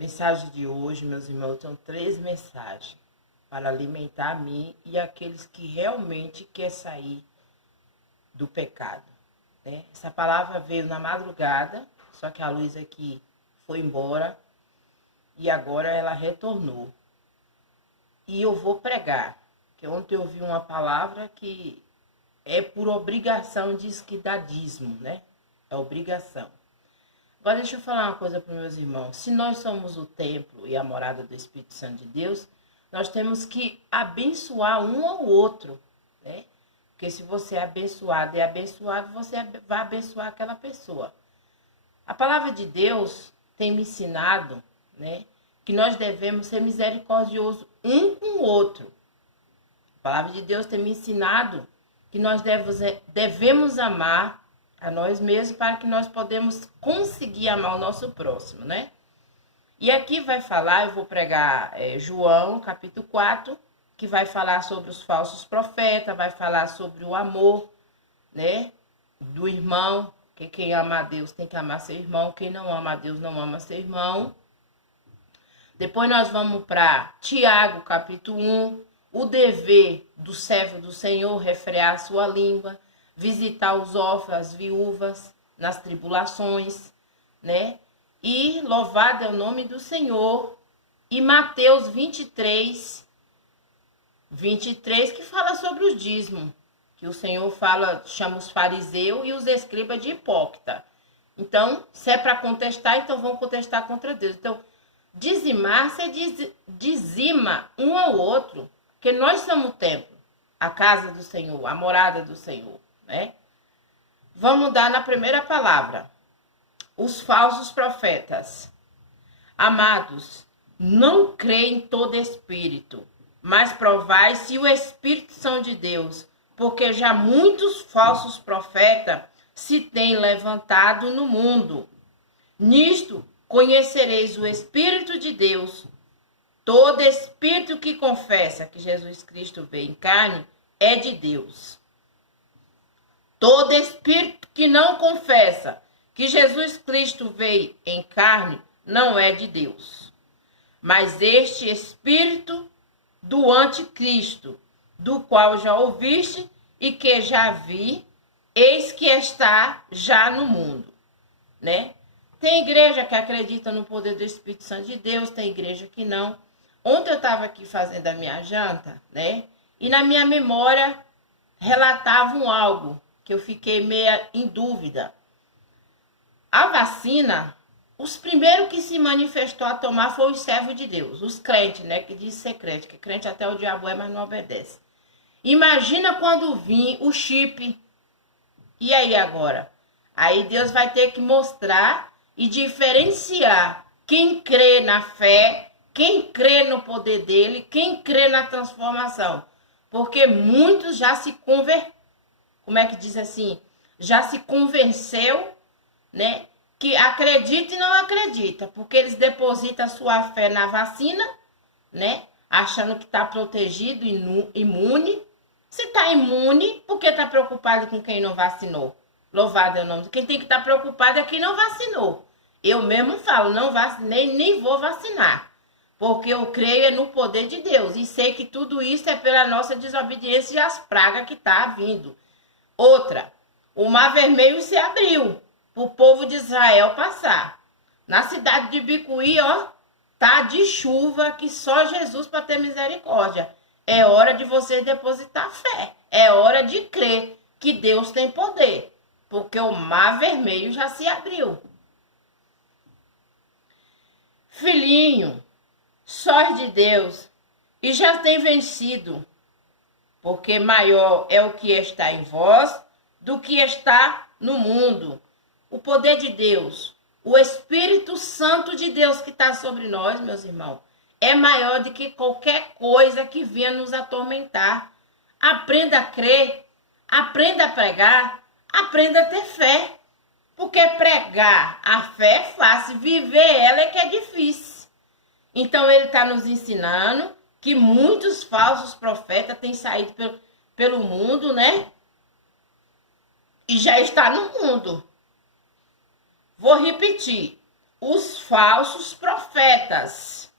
Mensagem de hoje, meus irmãos, são 3 mensagens para alimentar a mim e aqueles que realmente querem sair do pecado, né? Essa palavra veio na madrugada, só que a luz aqui foi embora e agora ela retornou. E eu vou pregar, que ontem eu ouvi uma palavra que é por obrigação, diz que dá dízimo, né? É obrigação. Agora deixa eu falar uma coisa para os meus irmãos. Se nós somos o templo e a morada do Espírito Santo de Deus, nós temos que abençoar um ao outro, né? Porque se você é abençoado e abençoado, você vai abençoar aquela pessoa. A palavra de Deus tem me ensinado, né, que nós devemos ser misericordiosos um com o outro. A palavra de Deus tem me ensinado que nós devemos amar a nós mesmos para que nós podemos conseguir amar o nosso próximo, né? E aqui vai falar, eu vou pregar João, capítulo 4, que vai falar sobre os falsos profetas, vai falar sobre o amor, né, do irmão, que quem ama a Deus tem que amar seu irmão, quem não ama a Deus não ama seu irmão. Depois nós vamos para Tiago, capítulo 1, o dever do servo do Senhor, refrear a sua língua, visitar os órfãos, as viúvas, nas tribulações, né? E louvado é o nome do Senhor. E Mateus 23, que fala sobre o dízimo, que o Senhor fala, chama os fariseus e os escribas de hipócrita. Então, se é para contestar, então vão contestar contra Deus. Então, dizimar, você dizima um ao outro, porque nós somos o templo, a casa do Senhor, a morada do Senhor, né? Vamos dar na primeira palavra. Os falsos profetas. Amados, não creem em todo espírito, mas provai se o Espírito são de Deus, porque já muitos falsos profetas se têm levantado no mundo. Nisto conhecereis o Espírito de Deus. Todo espírito que confessa que Jesus Cristo veio em carne é de Deus. Todo espírito que não confessa que Jesus Cristo veio em carne não é de Deus. Mas este espírito do anticristo, do qual já ouviste e que já vi, eis que está já no mundo, né? Tem igreja que acredita no poder do Espírito Santo de Deus, tem igreja que não. Ontem eu estava aqui fazendo a minha janta, né? E na minha memória relatavam algo que eu fiquei meio em dúvida. A vacina, os primeiros que se manifestou a tomar foi os servos de Deus, os crentes, né? Que diz ser crente, que crente até o diabo é, mas não obedece. Imagina quando vir o chip. E aí agora? Aí Deus vai ter que mostrar e diferenciar quem crê na fé, quem crê no poder dele, quem crê na transformação. Porque muitos já se como é que diz assim? Já se convenceu, né? Que acredita e não acredita. Porque eles depositam a sua fé na vacina, né? Achando que está protegido, imune. Se está imune, por que está preocupado com quem não vacinou? Louvado é o nome. Quem tem que estar preocupado é quem não vacinou. Eu mesmo falo, não vacinei, nem vou vacinar. Porque eu creio no poder de Deus. E sei que tudo isso é pela nossa desobediência e as pragas que está vindo. Outra, o Mar Vermelho se abriu para o povo de Israel passar. Na cidade de Bicuí, ó, tá de chuva que só Jesus para ter misericórdia. É hora de você depositar fé. É hora de crer que Deus tem poder. Porque o Mar Vermelho já se abriu. Filhinho, só de Deus, e já tem vencido, porque maior é o que está em vós do que está no mundo. O poder de Deus, o Espírito Santo de Deus que está sobre nós, meus irmãos, é maior do que qualquer coisa que venha nos atormentar. Aprenda a crer, aprenda a pregar, aprenda a ter fé. Porque pregar a fé é fácil, viver ela é que é difícil. Então ele está nos ensinando que muitos falsos profetas têm saído pelo mundo, né? E já está no mundo. Vou repetir. os falsos profetas.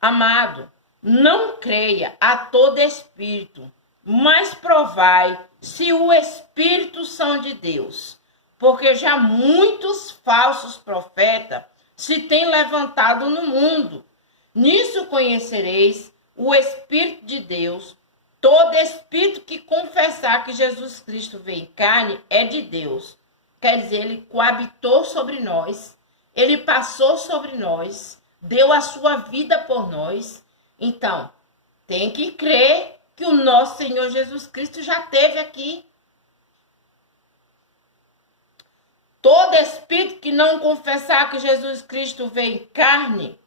Amado, não creia a todo espírito, mas provai se o espírito são de Deus, porque já muitos falsos profetas se têm levantado no mundo. Nisso conhecereis o Espírito de Deus. Todo espírito que confessar que Jesus Cristo veio em carne é de Deus. Quer dizer, ele coabitou sobre nós, ele passou sobre nós, deu a sua vida por nós. Então, tem que crer que o nosso Senhor Jesus Cristo já esteve aqui. Todo espírito que não confessar que Jesus Cristo veio em carne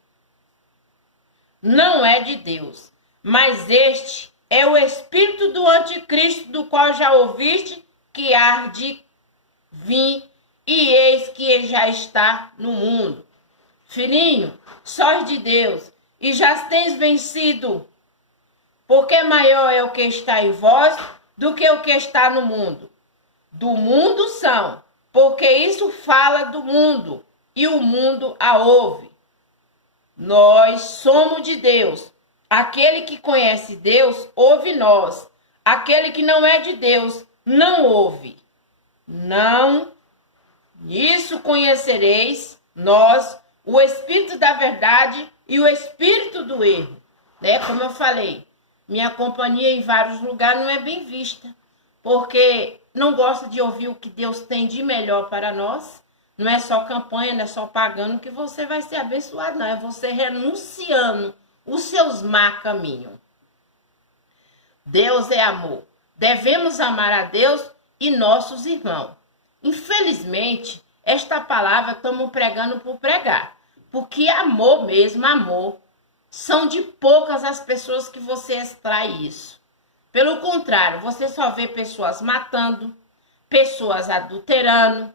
não é de Deus, mas este é o espírito do anticristo, do qual já ouviste que há de vir, e eis que ele já está no mundo. Filhinho, sós de Deus, e já tens vencido, porque maior é o que está em vós do que o que está no mundo. Do mundo são, porque isso fala do mundo, e o mundo a ouve. Nós somos de Deus. Aquele que conhece Deus, ouve nós. Aquele que não é de Deus, não ouve. Não. Nisso conhecereis nós o espírito da verdade e o espírito do erro. Né? Como eu falei, minha companhia em vários lugares não é bem vista, porque não gosta de ouvir o que Deus tem de melhor para nós. Não é só campanha, não é só pagando que você vai ser abençoado, não. É você renunciando os seus má caminhos. Deus é amor. Devemos amar a Deus e nossos irmãos. Infelizmente, esta palavra estamos pregando por pregar. Porque amor mesmo, amor, são de poucas as pessoas que você extrai isso. Pelo contrário, você só vê pessoas matando, pessoas adulterando,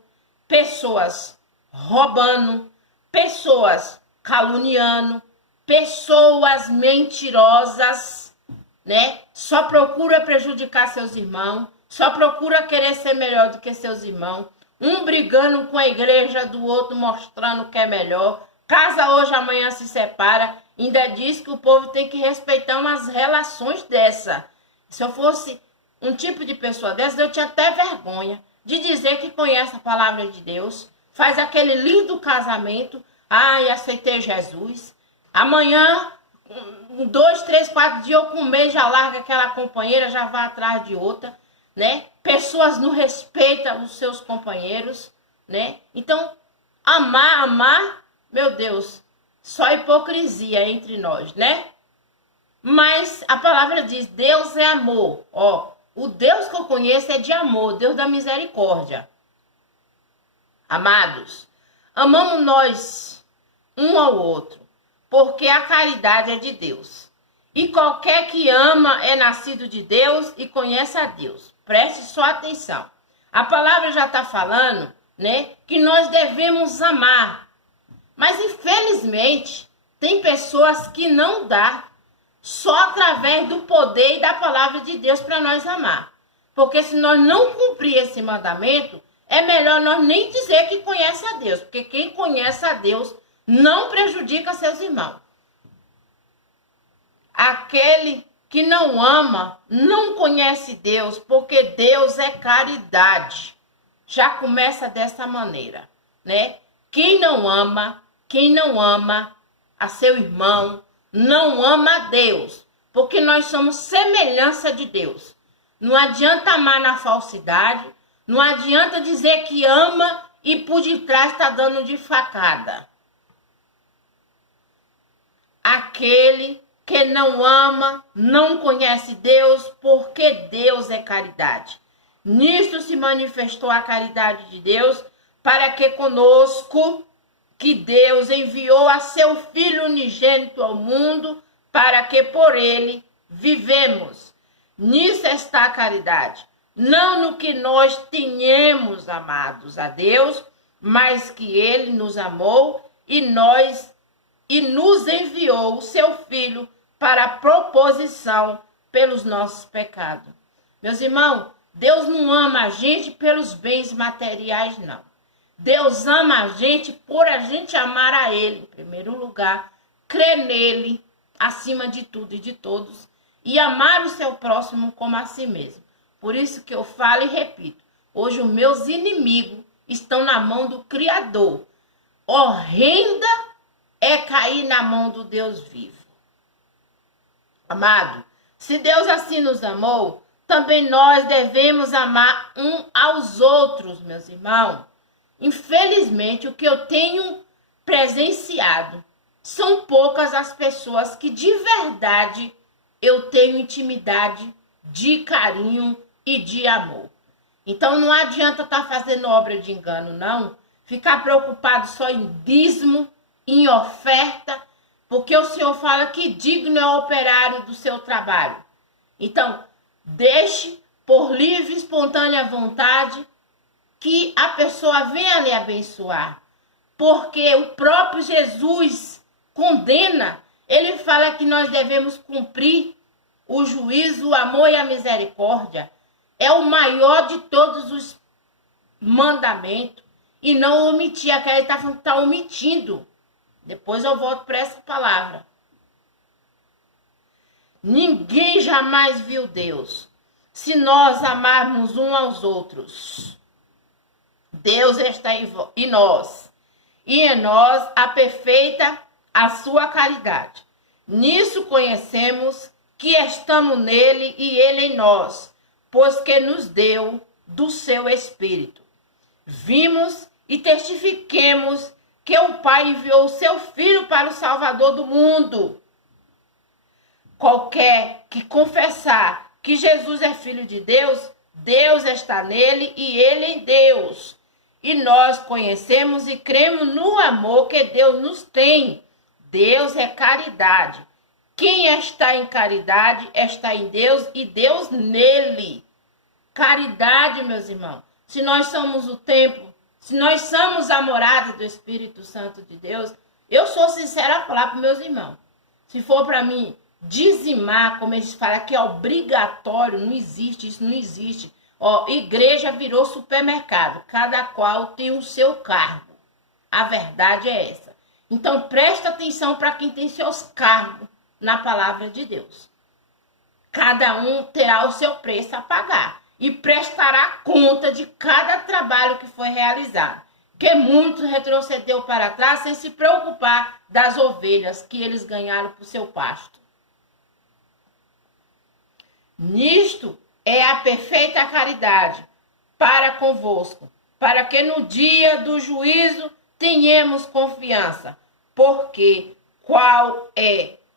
pessoas roubando, pessoas caluniando, pessoas mentirosas, né? Só procura prejudicar seus irmãos, só procura querer ser melhor do que seus irmãos, um brigando com a igreja do outro, mostrando que é melhor. Casa hoje, amanhã se separa, ainda diz que o povo tem que respeitar umas relações dessa. Se eu fosse um tipo de pessoa dessa, eu tinha até vergonha de dizer que conhece a palavra de Deus, faz aquele lindo casamento, ai, aceitei Jesus. Amanhã, 2, 3, 4 dias ou com um mês já larga aquela companheira, já vai atrás de outra, né? Pessoas não respeitam os seus companheiros, né? Então, amar, meu Deus, só hipocrisia entre nós, né? Mas a palavra diz, Deus é amor, ó. O Deus que eu conheço é de amor, Deus da misericórdia. Amados, amamos nós um ao outro, porque a caridade é de Deus. E qualquer que ama é nascido de Deus e conhece a Deus. Preste só atenção. A palavra já está falando, né, que nós devemos amar. Mas infelizmente, tem pessoas que não dá. Só através do poder e da palavra de Deus para nós amar. Porque se nós não cumprir esse mandamento, é melhor nós nem dizer que conhece a Deus. Porque quem conhece a Deus não prejudica seus irmãos. Aquele que não ama, não conhece Deus, porque Deus é caridade. Já começa dessa maneira, né? Quem não ama a seu irmão, não ama a Deus, porque nós somos semelhança de Deus. Não adianta amar na falsidade, não adianta dizer que ama e por detrás está dando de facada. Aquele que não ama, não conhece Deus, porque Deus é caridade. Nisto se manifestou a caridade de Deus, para que conosco, que Deus enviou a seu Filho unigênito ao mundo, para que por ele vivemos. Nisso está a caridade. Não no que nós tenhamos amados a Deus, mas que ele nos amou e nos enviou o seu Filho para a proposição pelos nossos pecados. Meus irmãos, Deus não ama a gente pelos bens materiais, não. Deus ama a gente por a gente amar a Ele, em primeiro lugar, crer nele, acima de tudo e de todos, e amar o seu próximo como a si mesmo. Por isso que eu falo e repito, hoje os meus inimigos estão na mão do Criador. Horrenda é cair na mão do Deus vivo. Amado, se Deus assim nos amou, também nós devemos amar um aos outros, meus irmãos. Infelizmente, o que eu tenho presenciado são poucas as pessoas que de verdade eu tenho intimidade, de carinho e de amor. Então não adianta estar fazendo obra de engano, não. Ficar preocupado só em dízimo, em oferta, porque o Senhor fala que digno é o operário do seu trabalho. Então, deixe por livre e espontânea vontade que a pessoa venha lhe abençoar. Porque o próprio Jesus condena, ele fala que nós devemos cumprir o juízo, o amor e a misericórdia. É o maior de todos os mandamentos. E não omitir, aquela ele está falando que está omitindo. Depois eu volto para essa palavra. Ninguém jamais viu Deus. Se nós amarmos uns aos outros, Deus está em nós. E em nós aperfeita a sua caridade. Nisso conhecemos que estamos nele e ele em nós, pois que nos deu do seu Espírito. Vimos e testifiquemos que o Pai enviou o seu Filho para o Salvador do mundo. Qualquer que confessar que Jesus é Filho de Deus, Deus está nele e ele em Deus. E nós conhecemos e cremos no amor que Deus nos tem. Deus é caridade. Quem está em caridade está em Deus e Deus nele. Caridade, meus irmãos. Se nós somos o templo, se nós somos a morada do Espírito Santo de Deus, eu sou sincera a falar para meus irmãos. Se for para mim dizimar, como eles falam que é obrigatório, não existe, isso não existe. Ó, igreja virou supermercado, cada qual tem o seu cargo. A verdade é essa. Então presta atenção para quem tem seus cargos na palavra de Deus. Cada um terá o seu preço a pagar e prestará conta de cada trabalho que foi realizado. Que muitos retrocedeu para trás sem se preocupar das ovelhas que eles ganharam para o seu pasto. Nisto é a perfeita caridade para convosco, para que no dia do juízo tenhamos confiança, porque qual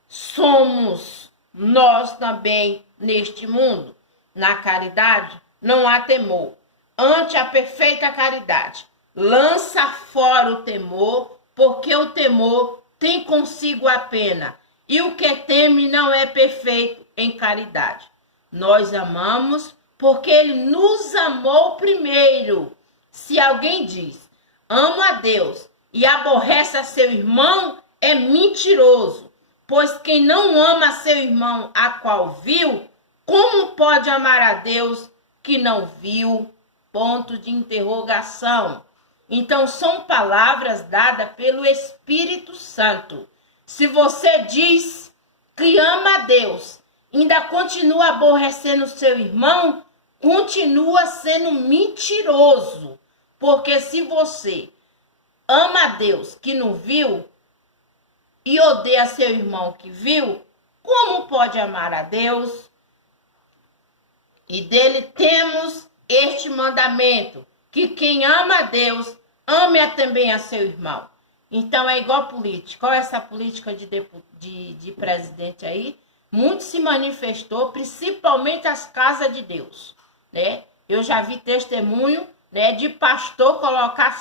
somos nós também neste mundo. Na caridade não há temor, ante a perfeita caridade. Lança fora o temor, porque o temor tem consigo a pena, e o que teme não é perfeito em caridade. Nós amamos porque ele nos amou primeiro. Se alguém diz, amo a Deus e aborrece a seu irmão, é mentiroso. Pois quem não ama seu irmão a qual viu, como pode amar a Deus que não viu? Ponto de interrogação. Então são palavras dadas pelo Espírito Santo. Se você diz que ama a Deus, ainda continua aborrecendo seu irmão, continua sendo mentiroso. Porque se você ama a Deus que não viu e odeia seu irmão que viu, como pode amar a Deus? E dele temos este mandamento, que quem ama a Deus, ame também a seu irmão. Então é igual política. Qual é essa política de presidente aí? Muito se manifestou, principalmente as casas de Deus, né? Eu já vi testemunho, né, de pastor colocar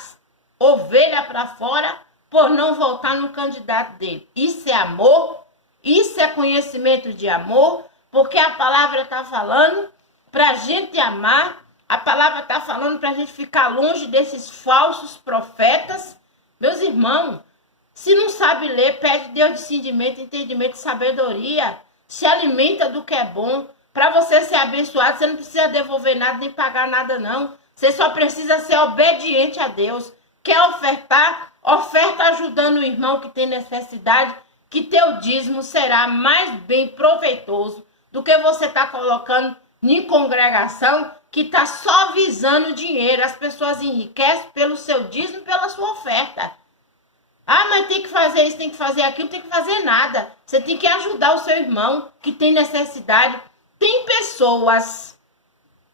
ovelha para fora por não votar no candidato dele. Isso é amor? Isso é conhecimento de amor? Porque a palavra está falando para a gente amar, a palavra está falando para a gente ficar longe desses falsos profetas. Meus irmãos, se não sabe ler, pede Deus discernimento, entendimento e sabedoria. Se alimenta do que é bom. Para você ser abençoado, você não precisa devolver nada nem pagar nada, não. Você só precisa ser obediente a Deus. Quer ofertar? Oferta ajudando o irmão que tem necessidade, que teu dízimo será mais bem proveitoso do que você está colocando em congregação que está só visando dinheiro. As pessoas enriquecem pelo seu dízimo, pela sua oferta. Ah, mas tem que fazer isso, tem que fazer aquilo, tem que fazer nada. Você tem que ajudar o seu irmão que tem necessidade. Tem pessoas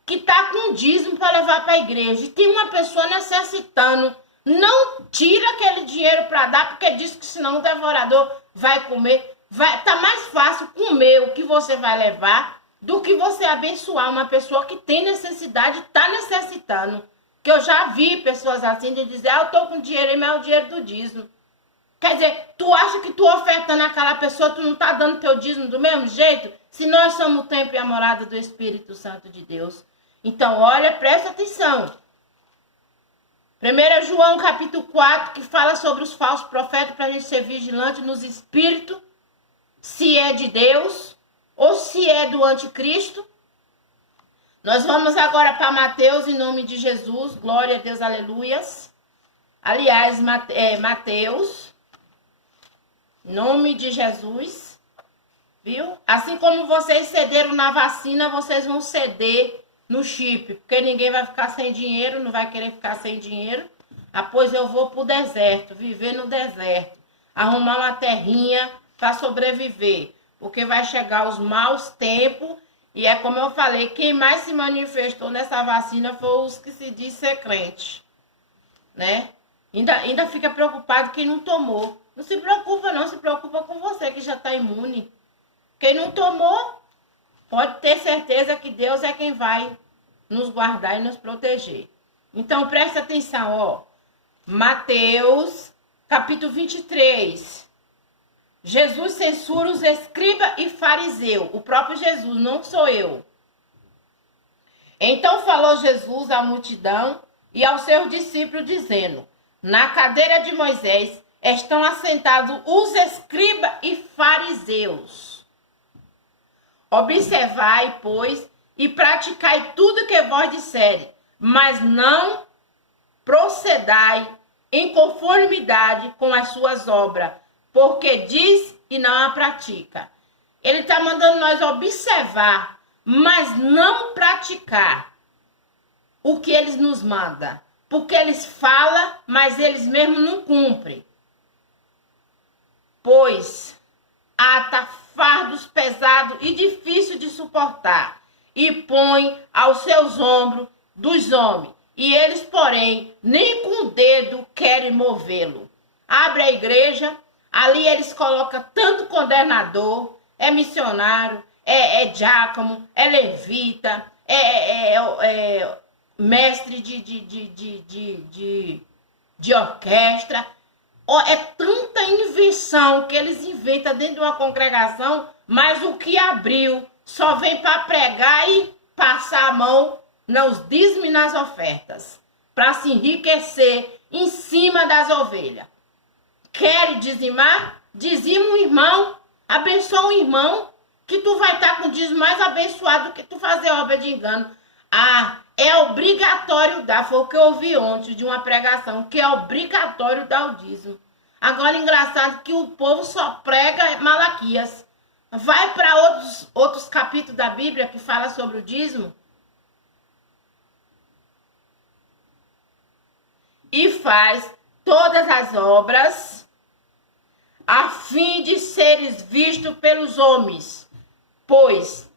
que tá com dízimo para levar para a igreja e tem uma pessoa necessitando. Não tira aquele dinheiro para dar, porque diz que senão o devorador vai comer. Tá mais fácil comer o que você vai levar do que você abençoar uma pessoa que tem necessidade, tá necessitando. Que eu já vi pessoas assim de dizer, eu tô com dinheiro aí, mas é o dinheiro do dízimo. Quer dizer, tu acha que tu ofertando aquela pessoa, tu não tá dando teu dízimo do mesmo jeito? Se nós somos o templo e a morada do Espírito Santo de Deus. Então, olha, presta atenção. 1 João capítulo 4, que fala sobre os falsos profetas, para a gente ser vigilante nos espíritos, se é de Deus ou se é do anticristo. Nós vamos agora para Mateus, em nome de Jesus. Glória a Deus, aleluias. Aliás, Mateus, em nome de Jesus, viu? Assim como vocês cederam na vacina, vocês vão ceder no chip, porque ninguém vai ficar sem dinheiro, não vai querer ficar sem dinheiro. Ah, pois eu vou pro deserto, viver no deserto, arrumar uma terrinha para sobreviver, porque vai chegar os maus tempos, e é como eu falei, quem mais se manifestou nessa vacina foi os que se diz ser crente, né? Ainda fica preocupado quem não tomou. Não se preocupa não, se preocupa com você que já está imune. Quem não tomou, pode ter certeza que Deus é quem vai nos guardar e nos proteger. Então, presta atenção, ó. Mateus, capítulo 23. Jesus censura os escribas e fariseus. O próprio Jesus, não sou eu. Então falou Jesus à multidão e aos seus discípulos, dizendo: na cadeira de Moisés estão assentados os escribas e fariseus. Observai, pois, e praticai tudo que vós disserem, mas não procedai em conformidade com as suas obras, porque diz e não a pratica. Ele está mandando nós observar, mas não praticar o que eles nos mandam. Porque eles falam, mas eles mesmos não cumprem. Pois ata fardos pesados e difícil de suportar, e põe aos seus ombros dos homens, e eles, porém, nem com o dedo querem movê-lo. Abre a igreja, ali eles colocam tanto condenador, é missionário, é diácono, é levita, mestre de orquestra. É tanta invenção que eles inventam dentro de uma congregação, mas o que abriu só vem para pregar e passar a mão nos dízimos e nas ofertas, para se enriquecer em cima das ovelhas. Quer dizimar? Dizima um irmão, abençoa um irmão, que tu vai estar com o dízimo mais abençoado do que tu fazer obra de engano. Ah, é obrigatório dar, foi o que eu ouvi ontem de uma pregação, que é obrigatório dar o dízimo. Agora, engraçado que o povo só prega Malaquias. Vai para outros capítulos da Bíblia que fala sobre o dízimo. E faz todas as obras a fim de seres vistos pelos homens, pois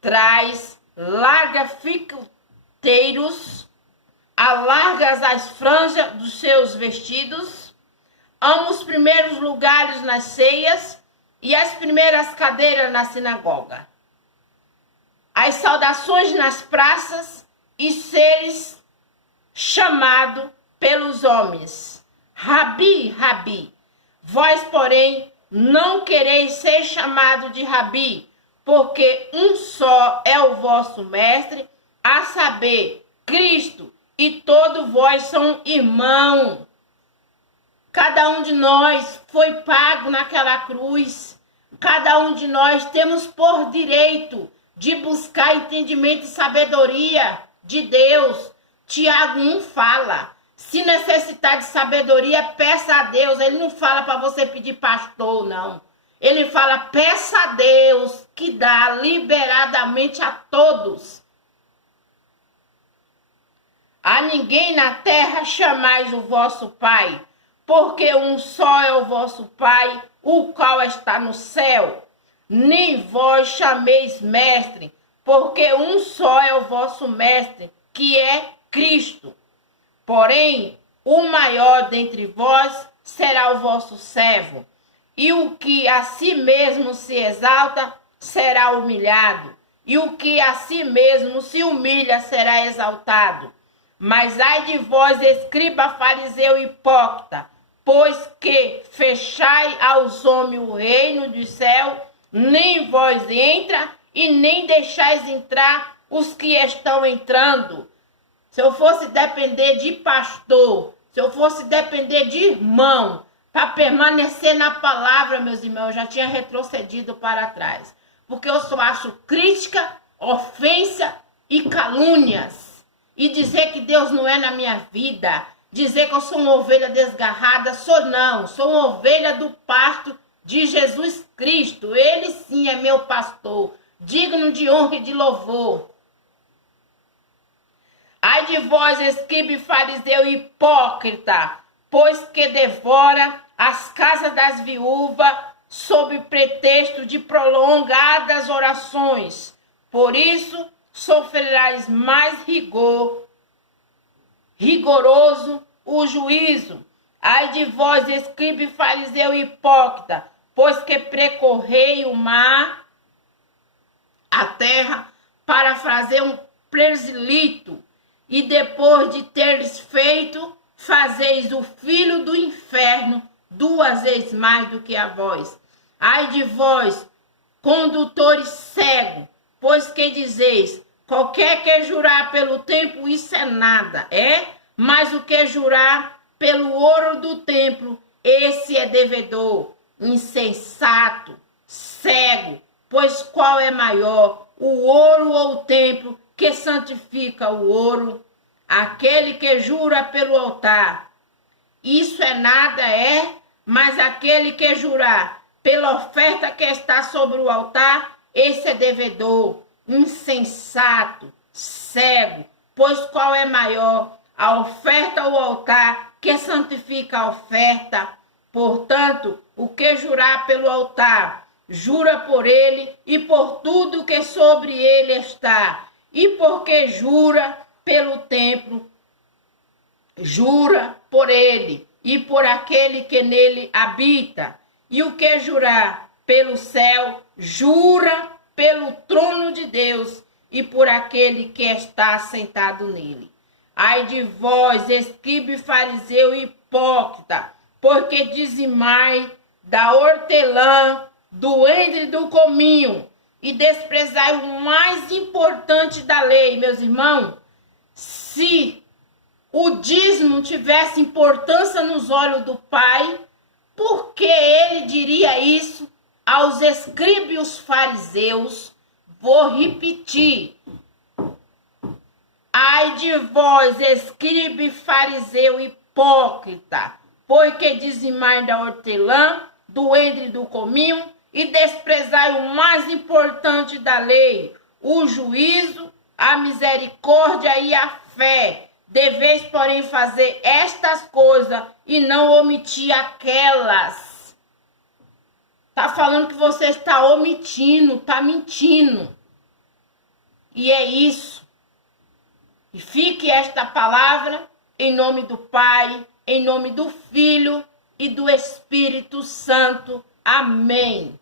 traz larga ficuteiros, alargas as franjas dos seus vestidos, ama os primeiros lugares nas ceias e as primeiras cadeiras na sinagoga, as saudações nas praças e seres chamado pelos homens, Rabi, Rabi. Vós, porém, não quereis ser chamado de Rabi, porque um só é o vosso mestre, a saber, Cristo, e todos vós são irmãos. Cada um de nós foi pago naquela cruz. Cada um de nós temos por direito de buscar entendimento e sabedoria de Deus. Tiago 1 fala Se necessitar de sabedoria, peça a Deus. Ele não fala para você pedir pastor, não. Ele fala, peça a Deus, que dá liberadamente a todos. A ninguém na terra chamais o vosso Pai, porque um só é o vosso Pai, o qual está no céu. Nem vós chameis mestre, porque um só é o vosso mestre, que é Cristo. Porém, o maior dentre vós será o vosso servo, e o que a si mesmo se exalta será humilhado, e o que a si mesmo se humilha será exaltado. Mas ai de vós, escriba, fariseu e hipócrita, pois que fechai aos homens o reino do céu, nem vós entra e nem deixais entrar os que estão entrando. Se eu fosse depender de pastor, se eu fosse depender de irmão, para permanecer na palavra, meus irmãos, eu já tinha retrocedido para trás. Porque eu só acho crítica, ofensa e calúnias. E dizer que Deus não é na minha vida, dizer que eu sou uma ovelha desgarrada, sou uma ovelha do pasto de Jesus Cristo. Ele sim é meu pastor, digno de honra e de louvor. Ai de vós, escriba e fariseu hipócrita, pois que devora as casas das viúvas sob pretexto de prolongadas orações. Por isso, sofrerás mais rigoroso o juízo. Ai de vós, escriba e fariseu hipócrita, pois que percorrei o mar, a terra, para fazer um presilito, e depois de teres feito, fazeis o filho do inferno 2 vezes mais do que a vós. Ai de vós, condutores cegos, pois que dizeis, qualquer que jurar pelo templo, isso é nada, mas o que jurar pelo ouro do templo, esse é devedor. Insensato, cego, pois qual é maior, o ouro ou o templo que santifica o ouro? Aquele que jura pelo altar, isso é nada, mas aquele que jurar pela oferta que está sobre o altar, esse é devedor. Insensato, cego, pois qual é maior, a oferta ou o altar que santifica a oferta? Portanto, o que jurar pelo altar, jura por ele e por tudo que sobre ele está. E porque jura pelo templo, jura por ele e por aquele que nele habita. E o que jurar pelo céu, jura pelo trono de Deus e por aquele que está sentado nele. Ai de vós, escriba e fariseu hipócrita, porque dizimai da hortelã, do entre do cominho, e desprezai o mais importante da lei. Meus irmãos, se o dízimo tivesse importância nos olhos do Pai, por que ele diria isso aos escribas e os fariseus? Vou repetir. Ai de vós, escriba e fariseu hipócrita, porque dizimai da hortelã, do entre do cominho, e desprezai o mais importante da lei, o juízo, a misericórdia e a fé. Deveis, porém, fazer estas coisas e não omitir aquelas. Está falando que você está omitindo, está mentindo. E é isso. E fique esta palavra em nome do Pai, em nome do Filho e do Espírito Santo. Amém.